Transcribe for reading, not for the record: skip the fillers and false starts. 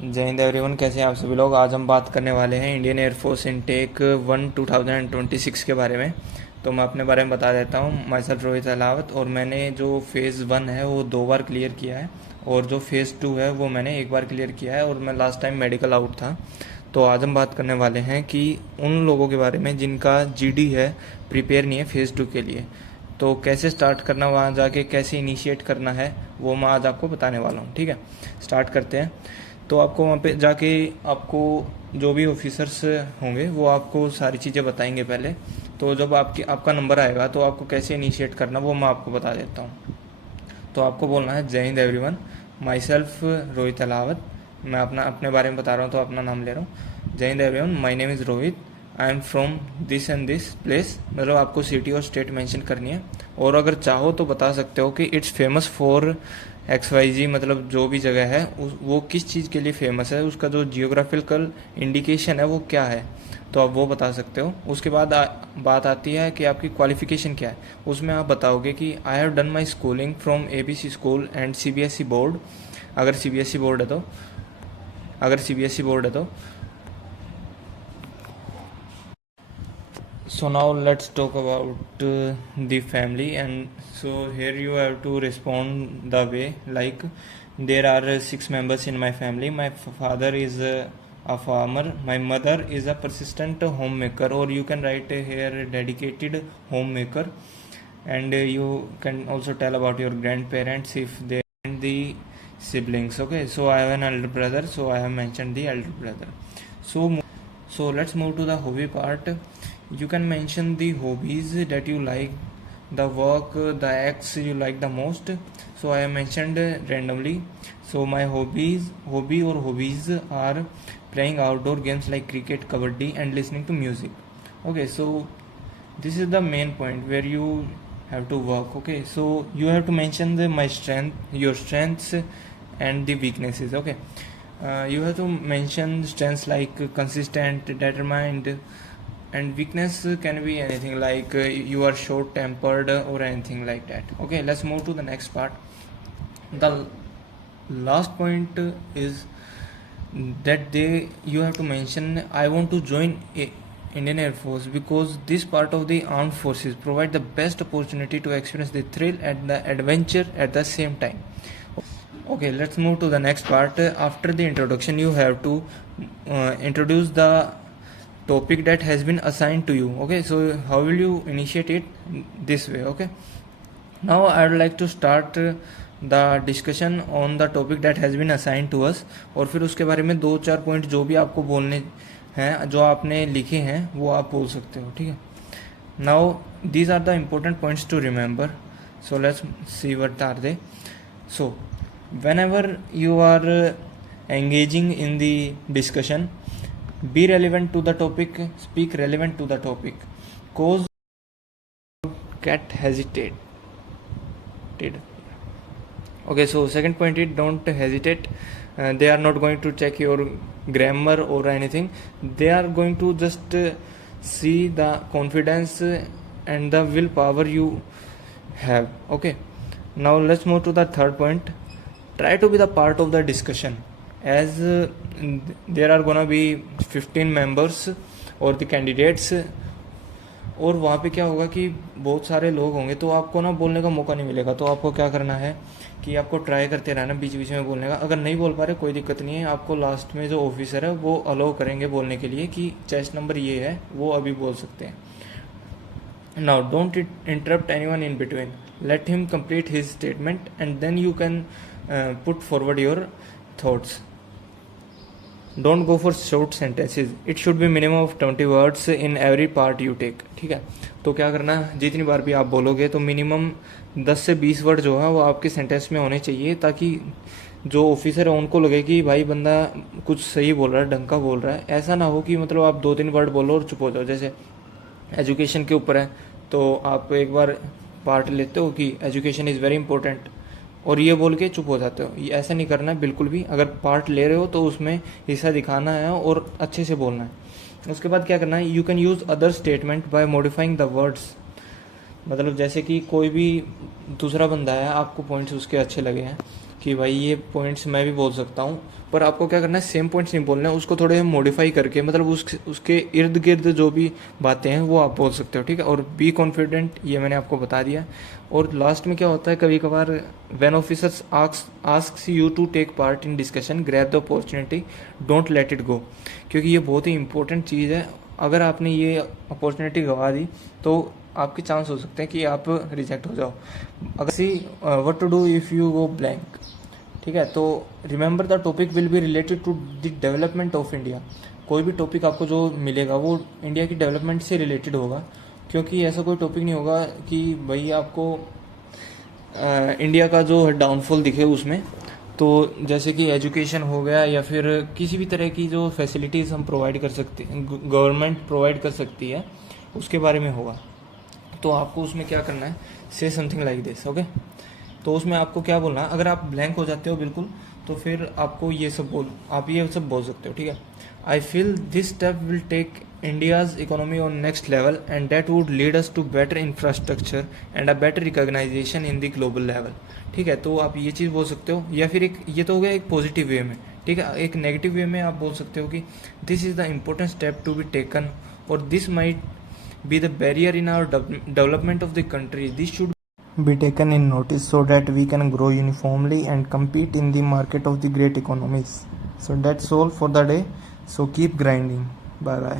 जय हिंद एवरीवन, कैसे हैं आप सभी लोग। आज हम बात करने वाले हैं इंडियन एयरफोर्स इनटेक 2026 के बारे में। तो मैं अपने बारे में बता देता हूँ। माई सेल्फ रोहित अलावत, और मैंने जो फ़ेज़ 1 है वो 2 बार क्लियर किया है, और जो फ़ेज़ 2 है वो मैंने 1 बार क्लियर किया है, और मैं लास्ट टाइम मेडिकल आउट था। तो आज हम बात करने वाले हैं कि उन लोगों के बारे में जिनका जीडी है, प्रिपेयर नहीं है फ़ेज़ 2 के लिए। तो कैसे स्टार्ट करना, वहाँ जाके कैसे इनिशिएट करना है, वो मैं आज आपको बताने वाला हूँ। ठीक है, स्टार्ट करते हैं। तो आपको वहाँ पे जाके आपको जो भी ऑफिसर्स होंगे वो आपको सारी चीज़ें बताएंगे पहले। तो जब आपका नंबर आएगा तो आपको कैसे इनिशिएट करना वो मैं आपको बता देता हूँ। तो आपको बोलना है, जय Hind everyone, my self Rohit Ahlawat. मैं अपने बारे में बता रहा हूँ तो अपना नाम ले रहा हूँ। जय Hind everyone, my name is Rohit, I am from this and this place. मतलब आपको सिटी और स्टेट मेंशन करनी है, और अगर चाहो तो बता सकते हो कि इट्स फेमस फॉर XYZ, मतलब जो भी जगह है वो किस चीज़ के लिए फेमस है, उसका जो जियोग्राफिकल इंडिकेशन है वो क्या है, तो आप वो बता सकते हो। उसके बाद बात आती है कि आपकी क्वालिफ़िकेशन क्या है। उसमें आप बताओगे कि I have done my schooling from ABC school and CBSE board, अगर CBSE बोर्ड है तो। अगर CBSE बोर्ड है तो So now let's talk about the family, and so here you have to respond the way like, there are 6 members in my family. My father is a farmer. My mother is a persistent homemaker, or you can write here dedicated homemaker. And you can also tell about your grandparents if they and the siblings. Okay, so I have an elder brother, so I have mentioned the elder brother. So let's move to the hobby part. You can mention the hobbies that you like, the work, the acts you like the most. So I have mentioned randomly. So my hobbies are playing outdoor games like cricket, kabaddi, and listening to music. Okay, so this is the main point where you have to work. Okay, so you have to mention your strengths and the weaknesses. Okay, you have to mention strengths like consistent, determined, and weakness can be anything like you are short tempered or anything like that. Okay, let's move to the next part. The last point is that you have to mention, I want to join Indian Air Force because this part of the armed forces provide the best opportunity to experience the thrill and the adventure at the same time. Okay, let's move to the next part. After the introduction, you have to introduce the topic that has been assigned to you. Okay, so how will you initiate it? This way. Okay, now I would like to start the discussion on the topic that has been assigned to us, और फिर उसके बारे में 2-4 point जो भी आपको बोलने हैं, जो आपने लिखे हैं, वो आप बोल सकते हो। ठीक है, now these are the important points to remember. So let's see what are they. So whenever you are engaging in the discussion, be relevant to the topic, speak relevant to the topic, cause get hesitated. Okay, so second point is don't hesitate. They are not going to check your grammar or anything. They are going to just see the confidence and the willpower you have. Okay, now let's move to the third point. Try to be the part of the discussion, as there are gonna be 15 members or the candidates, और वहाँ पे क्या होगा कि बहुत सारे लोग होंगे, तो आपको ना बोलने का मौका नहीं मिलेगा। तो आपको क्या करना है कि आपको ट्राई करते रहना बीच बीच में बोलने का। अगर नहीं बोल पा रहे कोई दिक्कत नहीं है, आपको लास्ट में जो ऑफिसर है वो अलाउ करेंगे बोलने के लिए कि चेस्ट नंबर ये है, वो अभी बोल सकते हैं। Now don't interrupt anyone in between. Let him complete his statement and then you can put forward your thoughts. Don't go for short sentences. It should be minimum of 20 words in every part you take. ठीक है, तो क्या करना, जितनी बार भी आप बोलोगे तो मिनिमम 10 से 20 वर्ड जो है वो आपके सेंटेंस में होने चाहिए, ताकि जो ऑफिसर है उनको लगे कि भाई बंदा कुछ सही बोल रहा है, ढंग का बोल रहा है। ऐसा ना हो कि मतलब आप 2-3 वर्ड बोलो और चुप हो जाओ। जैसे एजुकेशन के ऊपर है तो आप एक बार पार्ट लेते हो कि एजुकेशन इज़ वेरी इंपॉर्टेंट, और ये बोल के चुप हो जाते हो। ये ऐसा नहीं करना है बिल्कुल भी। अगर पार्ट ले रहे हो तो उसमें हिस्सा दिखाना है और अच्छे से बोलना है। उसके बाद क्या करना है, you can use other statement by modifying the words. मतलब जैसे कि कोई भी दूसरा बंदा है, आपको पॉइंट्स उसके अच्छे लगे हैं, कि भाई ये पॉइंट्स मैं भी बोल सकता हूँ, पर आपको क्या करना है, सेम पॉइंट्स नहीं बोलना है, उसको थोड़े मॉडिफाई करके, मतलब उसके इर्द गिर्द जो भी बातें हैं वो आप बोल सकते हो, ठीक है। और बी कॉन्फिडेंट, ये मैंने आपको बता दिया। और लास्ट में क्या होता है, कभी कभार when officers asks you to take part in discussion, grab the opportunity, don't let it go, क्योंकि ये बहुत ही इंपॉर्टेंट चीज़ है। अगर आपने ये अपॉर्चुनिटी गंवा दी तो आपके चांस हो सकते हैं कि आप रिजेक्ट हो जाओ। अगर see what to do if you go blank, ठीक है। तो remember the topic will be related to the development of India. कोई भी टॉपिक आपको जो मिलेगा वो इंडिया की डेवलपमेंट से रिलेटेड होगा, क्योंकि ऐसा कोई टॉपिक नहीं होगा कि भाई आपको इंडिया का जो डाउनफॉल दिखे उसमें। तो जैसे कि एजुकेशन हो गया या फिर किसी भी तरह की जो फैसिलिटीज़ हम प्रोवाइड कर सकते हैं, गवर्नमेंट प्रोवाइड कर सकती है, उसके बारे में होगा। तो आपको उसमें क्या करना है, से समथिंग लाइक दिस, ओके। तो उसमें आपको क्या बोलना है, अगर आप ब्लैंक हो जाते हो बिल्कुल, तो फिर आपको ये सब बोल सकते हो, ठीक है। I feel this step will take India's economy on next level and that would lead us to better infrastructure and a better recognization in the global level, ठीक है। तो आप ये चीज़ बोल सकते हो, या फिर एक ये तो हो गया एक पॉजिटिव वे में, ठीक है। एक नेगेटिव वे में आप बोल सकते हो कि this is the important step to be taken और this might be the barrier in our development of the country. This should be taken in notice so that we can grow uniformly and compete in the market of the great economies. So that's all for the day. So keep grinding. Bye bye.